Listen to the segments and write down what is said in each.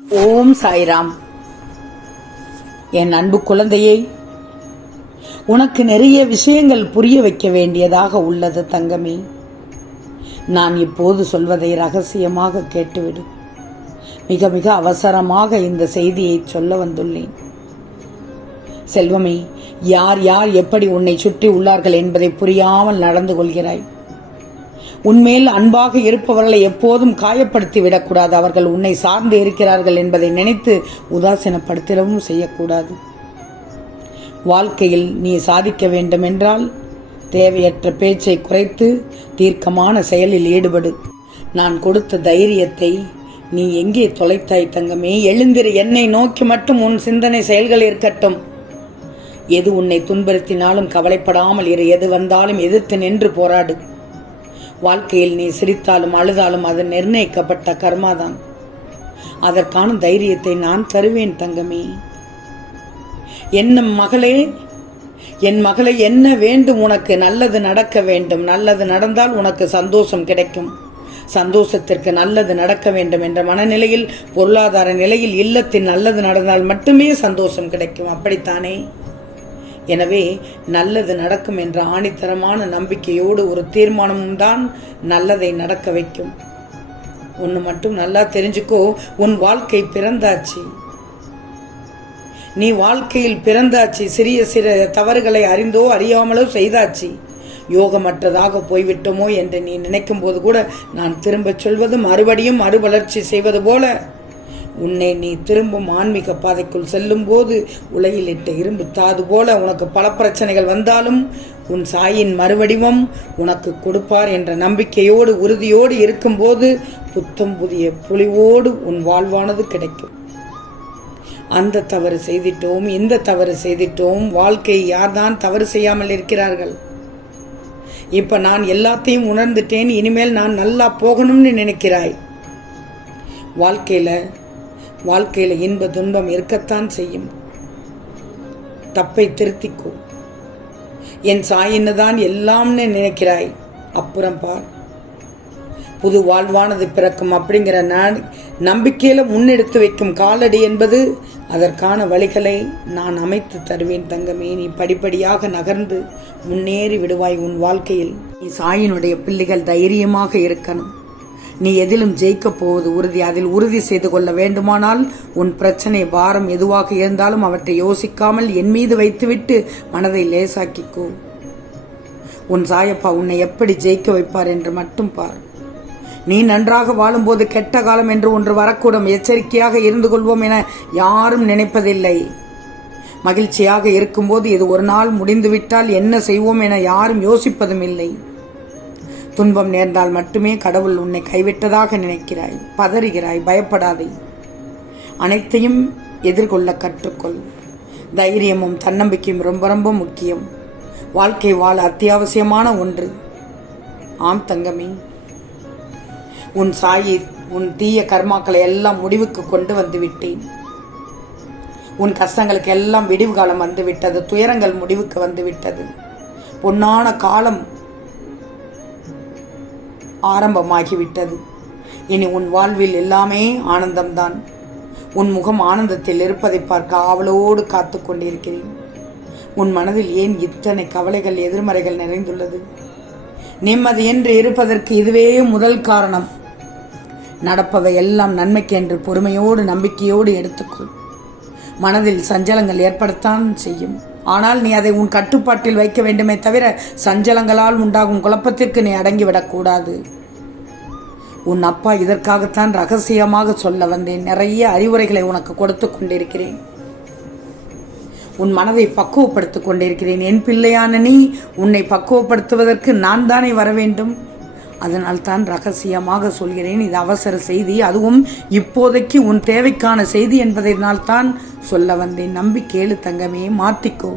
ஓம் சாய்ராம். என் அன்பு குழந்தையே உனக்கு நிறைய விஷயங்கள் புரிய வைக்க வேண்டியதாக உள்ளது தங்கமே. நான் இப்போது சொல்வதை ரகசியமாக கேட்டுவிடு. மிக மிக அவசரமாக இந்த செய்தியை சொல்ல வந்துள்ளேன். செல்வமே யார் யார் எப்படி உன்னை சுற்றி உள்ளார்கள் என்பதை புரியாமல் நடந்து கொள்கிறாய்? உன்மேல் அன்பாக இருப்பவர்களை எப்போதும் காயப்படுத்தி விடக்கூடாது. அவர்கள் உன்னை சார்ந்து இருக்கிறார்கள் என்பதை நினைத்து உதாசீனப்படுத்திடவும் செய்யக்கூடாது. வாழ்க்கையில் நீ சாதிக்க வேண்டுமென்றால் தேவையற்ற பேச்சை குறைத்து தீர்க்கமான செயலில் ஈடுபடு. நான் கொடுத்த தைரியத்தை நீ எங்கே தொலைத்தாய் தங்கமே? எழுந்திரு என்னை நோக்கி மட்டும் உன் சிந்தனை செயல்கள் இருக்கட்டும். எது உன்னை துன்புறுத்தினாலும் கவலைப்படாமல் இரு. எது வந்தாலும் எதிர்த்து நின்று போராடு. வாழ்க்கையில் நீ சிரித்தாலும் அழுதாலும் அது நிர்ணயிக்கப்பட்ட கர்மாதான். அதற்கான தைரியத்தை நான் தருவேன் தங்கமே. என்ன மகளே என் மகளை என்ன வேண்டும் உனக்கு? நல்லது நடக்க வேண்டும். நல்லது நடந்தால் உனக்கு சந்தோஷம் கிடைக்கும். சந்தோஷத்திற்கு நல்லது நடக்க வேண்டும் என்ற மனநிலையில் பொருளாதார நிலையில் இல்லத்தில் நல்லது நடந்தால் மட்டுமே சந்தோஷம் கிடைக்கும். அப்படித்தானே? எனவே நல்லது நடக்கும் என்ற ஆணித்தரமான நம்பிக்கையோடு ஒரு தீர்மானமும் தான் நல்லதை நடக்க வைக்கும். ஒன்று மட்டும் நல்லா தெரிஞ்சுக்கோ உன் வாழ்க்கை பிறந்தாச்சு. நீ வாழ்க்கையில் பிறந்தாச்சு சிறிய சிறிய தவறுகளை அறிந்தோ அறியாமலோ செய்தாச்சு. யோகமற்றதாக போய்விட்டோமோ என்று நீ நினைக்கும் போது கூட நான் திரும்பச் சொல்வது மறுபடியும் மறுவளர்ச்சி செய்வது போல. உன்னை நீ திரும்பும் ஆன்மீக பாதைக்குள் செல்லும் போது உலகில் இட்ட இரும்பு தாது போல உனக்கு பல பிரச்சனைகள் வந்தாலும் உன் சாயின் மறுவடிவம் உனக்கு கொடுப்பார் என்ற நம்பிக்கையோடு உறுதியோடு இருக்கும்போது புத்தம் புதிய பொலிவோடு உன் வாழ்வானது கிடைக்கும். அந்த தவறு செய்திட்டோம் இந்த தவறு செய்திட்டோம். வாழ்க்கை யார்தான் தவறு செய்யாமல் இருக்கிறார்கள்? இப்ப நான் எல்லாத்தையும் உணர்ந்துட்டேன் இனிமேல் நான் நல்லா போகணும்னு நினைக்கிறாய். வாழ்க்கையில வாழ்க்கையில் இன்ப துன்பம் இருக்கத்தான் செய்யும். தப்பை திருத்திக்கோ. என் சாயின்னு தான் எல்லாம்னு நினைக்கிறாய் அப்புறம் பார். புது வாழ்வானது பிறக்கும் அப்படிங்கிற நான் நம்பிக்கையில முன்னெடுத்து வைக்கும் காலடி என்பது அதற்கான வழிகளை நான் அமைத்து தருவேன் தங்கமே. நீ படிப்படியாக நகர்ந்து முன்னேறி விடுவாய் உன் வாழ்க்கையில். நீ சாயினுடைய பிள்ளைகள் தைரியமாக இருக்கணும். நீ எதிலும் ஜெயிக்கப் போவது உறுதி அதில் உறுதி செய்து கொள்ள வேண்டுமானால் உன் பிரச்சனை பாரம் எதுவாக இருந்தாலும் அவற்றை யோசிக்காமல் என் மீது வைத்துவிட்டு மனதை லேசாக்கிக்கோ. உன் சாயப்பா உன்னை எப்படி ஜெயிக்க வைப்பார் என்று மட்டும் பார். நீ நன்றாக வாழும்போது கெட்ட காலம் என்று ஒன்று வரக்கூடும். எச்சரிக்கையாக இருந்து கொள்வோம் என யாரும் நினைப்பதில்லை. மகிழ்ச்சியாக இருக்கும்போது இது ஒரு நாள் முடிந்துவிட்டால் என்ன செய்வோம் என யாரும் யோசிப்பதும் இல்லை. துன்பம் நேர்ந்தால் மட்டுமே கடவுள் உன்னை கைவிட்டதாக நினைக்கிறாய் பதறுகிறாய் பயப்படாதே. அனைத்தையும் எதிர்கொள்ள கற்றுக்கொள். தைரியமும் தன்னம்பிக்கையும் ரொம்ப ரொம்ப முக்கியம். வாழ்க்கை வாழ அத்தியாவசியமான ஒன்று. ஆம் தங்கமே. உன் சாயி உன் தீய கர்மாக்களை எல்லாம் முடிவுக்கு கொண்டு வந்து விட்டேன். உன் கஷ்டங்களுக்கு எல்லாம் விடிவு காலம் வந்து விட்டது துயரங்கள் முடிவுக்கு வந்து விட்டது. பொன்னான காலம் ஆரம்பமாகிவிட்டது. இனி உன் வாழ்வில் எல்லாமே ஆனந்தம்தான். உன் முகம் ஆனந்தத்தில் இருப்பதை பார்க்க ஆவலோடு காத்து கொண்டிருக்கிறேன். உன் மனதில் ஏன் இத்தனை கவலைகள் எதிர்மறைகள் நிறைந்துள்ளது? நிம்மதி என்று இருப்பதற்கு இதுவே முதல் காரணம். நடப்பவை எல்லாம் நன்மைக்கு என்று பொறுமையோடு நம்பிக்கையோடு எடுத்துக்கொள். மனதில் சஞ்சலங்கள் ஏற்படத்தான் செய்யும். ஆனால் நீ அதை உன் கட்டுப்பாட்டில் வைக்க வேண்டுமே தவிர சஞ்சலங்களால் உண்டாகும் குழப்பத்திற்கு நீ அடங்கிவிடக்கூடாது உன் அப்பா இதற்காகத்தான் ரகசியமாக சொல்ல வந்தேன். நிறைய அறிவுரைகளை உனக்கு கொடுத்து கொண்டிருக்கிறேன். உன் மனதை பக்குவப்படுத்திக் கொண்டிருக்கிறேன். என் பிள்ளையான நீ உன்னை பக்குவப்படுத்துவதற்கு நான் தானே வர வேண்டும்? அதனால் தான் ரகசியமாக சொல்கிறேன் இது அவசர செய்தி அதுவும் இப்போதைக்கு உன் தேவைக்கான செய்தி என்பதனால் தான் சொல்ல வந்தேன். நம்பி கேளு தங்கமே மாத்திக்கோ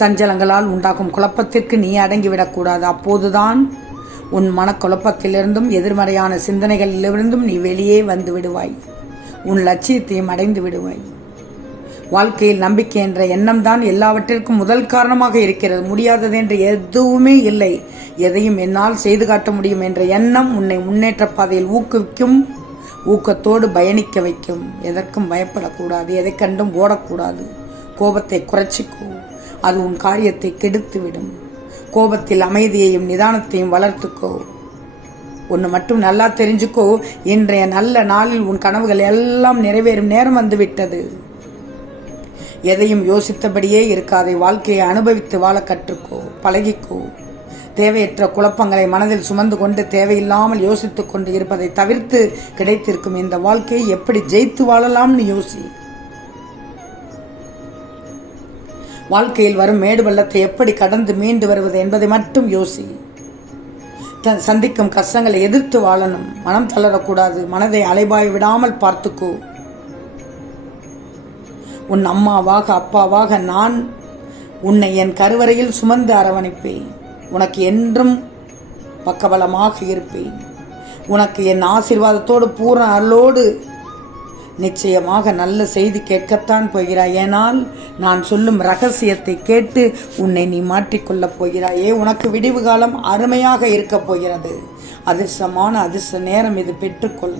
சஞ்சலங்களால் உண்டாகும் குழப்பத்திற்கு நீ அடங்கிவிடக்கூடாது அப்போதுதான் உன் மனக்குழப்பத்திலிருந்தும் எதிர்மறையான சிந்தனைகளிலிருந்தும் நீ வெளியே வந்து விடுவாய். உன் லட்சியத்தையும் அடைந்து விடுவாய். வாழ்க்கையில் நம்பிக்கை என்ற எண்ணம் தான் எல்லாவற்றிற்கும் முதல் காரணமாக இருக்கிறது. முடியாதது என்று எதுவுமே இல்லை. எதையும் என்னால் செய்து காட்ட முடியும் என்ற எண்ணம் உன்னை முன்னேற்ற பாதையில் ஊக்குவிக்கும் ஊக்கத்தோடு பயணிக்க வைக்கும். எதற்கும் பயப்படக்கூடாது. எதை கண்டும் ஓடக்கூடாது. கோபத்தை குறைச்சிக்கோ. அது உன் காரியத்தை கெடுத்துவிடும். கோபத்தில் அமைதியையும் நிதானத்தையும் வளர்த்துக்கோ. ஒன்று மட்டும் நல்லா தெரிஞ்சுக்கோ. இன்றைய நல்ல நாளில் உன் கனவுகள் எல்லாம் நிறைவேறும். நேரம் வந்துவிட்டது. எதையும் யோசித்தபடியே இருக்காதே. வாழ்க்கையை அனுபவித்து வாழ கற்றுக்கோ பழகிக்கோ. தேவையற்ற குழப்பங்களை மனதில் சுமந்து கொண்டு தேவையில்லாமல் யோசித்து கொண்டு இருப்பதை தவிர்த்து கிடைத்திருக்கும் இந்த வாழ்க்கையை எப்படி ஜெயித்து வாழலாம்னு யோசி. வாழ்க்கையில் வரும் மேடு பள்ளத்தை எப்படி கடந்து மீண்டு வருவது என்பதை மட்டும் யோசி. த- சந்திக்கும் கஷ்டங்களை எதிர்த்து வாழணும். மனம் தளரக்கூடாது. மனதை அலைபாய விடாமல் பார்த்துக்கோ. உன் அம்மாவாக அப்பாவாக நான் உன்னை என் கருவறையில் சுமந்து அரவணைப்பேன். உனக்கு என்றும் பக்கபலமாக இருப்பேன். உனக்கு என் ஆசீர்வாதத்தோடு பூர்ண அருளோடு நிச்சயமாக நல்ல செய்தி கேட்கத்தான் போகிறாய். ஏனால் நான் சொல்லும் ரகசியத்தை கேட்டு உன்னை நீ மாற்றிக்கொள்ளப் போகிறாயே. உனக்கு விடிவு காலம் அருமையாக இருக்கப் போகிறது. அதிர்ஷ்டமான அதிர்ஷ்ட நேரம் இது பெற்றுக்கொள்.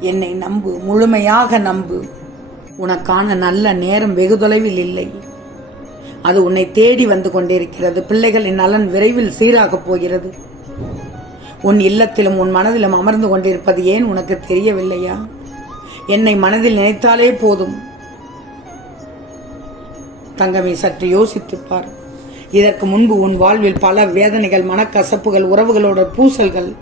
என்னை நம்பு முழுமையாக நம்பு. உனக்கான நல்ல நேரம் வெகு தொலைவில் இல்லை. அது உன்னை தேடி வந்து கொண்டிருக்கிறது. பிள்ளைகளின் நலன் விரைவில் சீராகப் போகிறது. உன் இல்லத்திலும் உன் மனதிலும் அமர்ந்து கொண்டிருப்பது ஏன் உனக்கு தெரியவில்லையா? என்னை மனதில் நினைத்தாலே போதும். தங்கமே சற்று யோசித்துப்பார் இதற்கு முன்பு உன் வாழ்வில் பல வேதனைகள் மனக்கசப்புகள் உறவுகளோட பூசல்கள்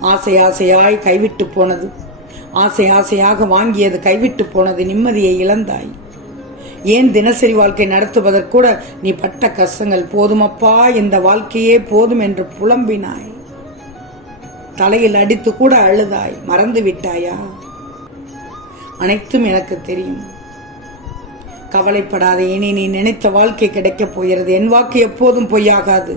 ஆசை ஆசையாய் கைவிட்டு போனது. ஆசை ஆசையாக வாங்கியது கைவிட்டு போனது நிம்மதியை இழந்தாய். ஏன் தினசரி வாழ்க்கை நடத்துவதற்கூட நீ பட்ட கஷ்டங்கள் போதுமப்பா இந்த வாழ்க்கையே போதும் என்று புலம்பினாய். தலையில் அடித்து கூட அழுதாய். மறந்து விட்டாயா? அனைத்தும் எனக்கு தெரியும். கவலைப்படாதே இனி நீ நினைத்த வாழ்க்கை கிடைக்கப் போகிறது. என் வாக்கு எப்போதும் பொய்யாகாது.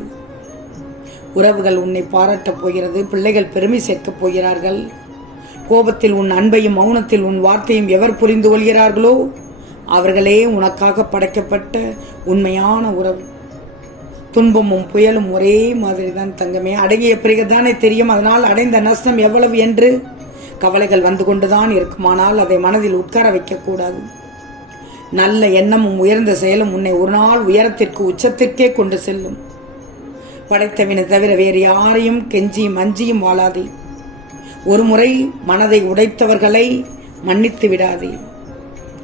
உறவுகள் உன்னை பாராட்டப் போகிறது பிள்ளைகள் பெருமை சேர்க்கப் போகிறார்கள். கோபத்தில் உன் அன்பையும் மௌனத்தில் உன் வார்த்தையும் எவர் புரிந்து கொள்கிறார்களோ அவர்களே உனக்காக படைக்கப்பட்ட உண்மையான உறவு. துன்பமும் புயலும் ஒரே மாதிரி தான் தங்கமே. அடங்கிய பிறகுதானே தெரியும் அதனால் அடைந்த நஷ்டம் எவ்வளவு என்று. கவலைகள் வந்து கொண்டுதான் இருக்குமானால் அதை மனதில் உட்கார வைக்கக்கூடாது. நல்ல எண்ணமும் உயர்ந்த செயலும் உன்னை ஒரு நாள் உயரத்திற்கு உச்சத்திற்கே கொண்டு செல்லும். படைத்தவினை தவிர வேறு யாரையும் கெஞ்சியும் அஞ்சியும் வாழாதே. ஒரு முறை மனதை உடைத்தவர்களை மன்னித்து விடாதே.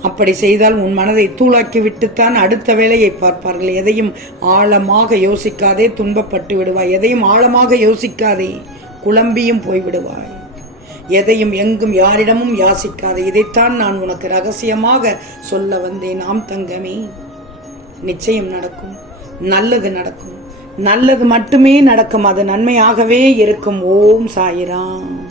அப்படி செய்தால் உன் மனதை தூளாக்கிவிட்டுத்தான் அடுத்த வேலையை பார்ப்பார்கள். எதையும் ஆழமாக யோசிக்காதே துன்பப்பட்டு விடுவாய். எதையும் ஆழமாக யோசிக்காதே குழம்பியும் போய்விடுவாய். எதையும் எங்கும் யாரிடமும் யாசிக்காதே. இதைத்தான் நான் உனக்கு ரகசியமாக சொல்ல வந்தேன். ஆம் தங்கமே நிச்சயம் நடக்கும். நல்லது நடக்கும். நல்லது மட்டுமே நடக்கும். அது நன்மையாகவே இருக்கும். ஓம் சாயிராம்.